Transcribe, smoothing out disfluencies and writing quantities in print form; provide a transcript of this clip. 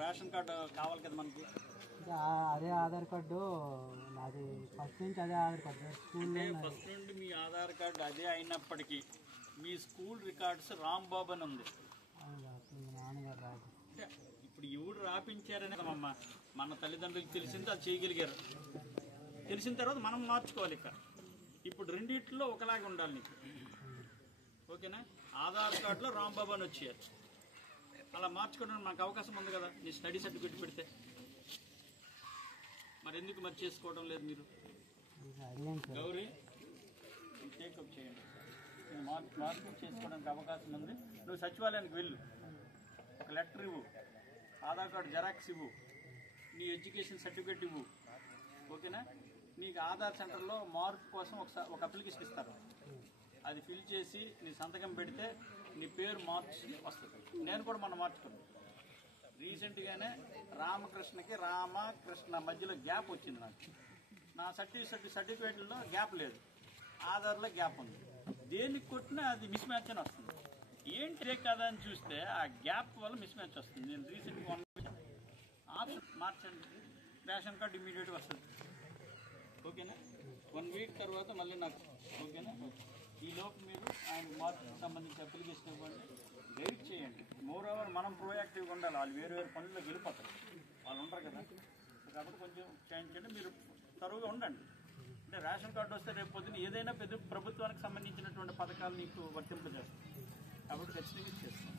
Ration card కావాలి కదా మనకి. అదే ఆధార్ కార్డు నాది ఫస్ట్ నుంచి అదే ఆధార్ కార్డు స్కూల్లో ఫస్ట్ నుండి మీ ఆధార్ కార్డు అదే అయినప్పటికీ మీ స్కూల్ రికార్డ్స్ రాంబాబు అని ఉంది. నాన్నగారు రాదు. ఇప్పుడు ఎవరు రాపించారనే అమ్మ మన తల్లిదండ్రులకు తెలిసింది అది చేయగలిగారు. తెలిసిన తర్వాత మనం మార్చుకోవాలి. ఇప్పుడు రెండిట్లో ఒకలాగా ఉండాలి నీకు. ఓకేనా? ఆధార్ కార్డులో రాంబాబు అని వచ్చేయాలి. అలా మార్చుకోవడానికి మనకు అవకాశం ఉంది కదా నీ స్టడీ సర్టిఫికేట్ పెడితే. మరి ఎందుకు మరి చేసుకోవడం లేదు మీరు? గౌరీ టేకప్ చేయండి. మార్పు చేసుకోవడానికి అవకాశం ఉంది. నువ్వు సచివాలయానికి వెళ్ళు, ఒక లెటర్ ఇవ్వు, ఆధార్ కార్డు జెరాక్స్ ఇవ్వు, నీ ఎడ్యుకేషన్ సర్టిఫికేట్ ఇవ్వు. ఓకేనా? నీకు ఆధార్ సెంటర్లో మార్పు కోసం ఒక అప్లికేషన్ ఇస్తారు. అది ఫిల్ చేసి నీ సంతకం పెడితే నీ పేరు మార్చి వస్తుంది. నేను కూడా మనం మార్చుకున్నాను. రీసెంట్గానే రామకృష్ణకి రామకృష్ణ మధ్యలో గ్యాప్ వచ్చింది. నాకు నా సర్టిఫికేట్లో గ్యాప్ లేదు, ఆధార్లో గ్యాప్ ఉంది. దేనికి కొట్టినా అది మిస్ మ్యాచ్ అని వస్తుంది. ఏంటి కదా అని చూస్తే ఆ గ్యాప్ వల్ల మిస్ మ్యాచ్ వస్తుంది. నేను రీసెంట్గా ఆప్షన్ మార్చండి, రేషన్ కార్డు ఇమీడియట్గా వస్తుంది. ఓకేనా? 1 వీక్ తర్వాత మళ్ళీ నాకు. ఓకేనా? ఈ లోపు మీరు ఆయన మార్పుకి సంబంధించి అప్లికేషన్ ఇవ్వండి, గైడ్ చేయండి. మోర్ ఓవర్ మనం ప్రోయాక్టివ్గా ఉండాలి. వాళ్ళు వేరు వేరు పనుల్లో వెళ్ళిపోతారు, వాళ్ళు ఉంటారు కదా. కాబట్టి కొంచెం చేయించండి. మీరు తరువుగా ఉండండి. అంటే రేషన్ కార్డు వస్తే రేపు పొద్దున్న ఏదైనా పెద్ద ప్రభుత్వానికి సంబంధించినటువంటి పథకాలు నీకు వర్తింపజేస్తాయి. కాబట్టి ఖచ్చితంగా చేస్తాం.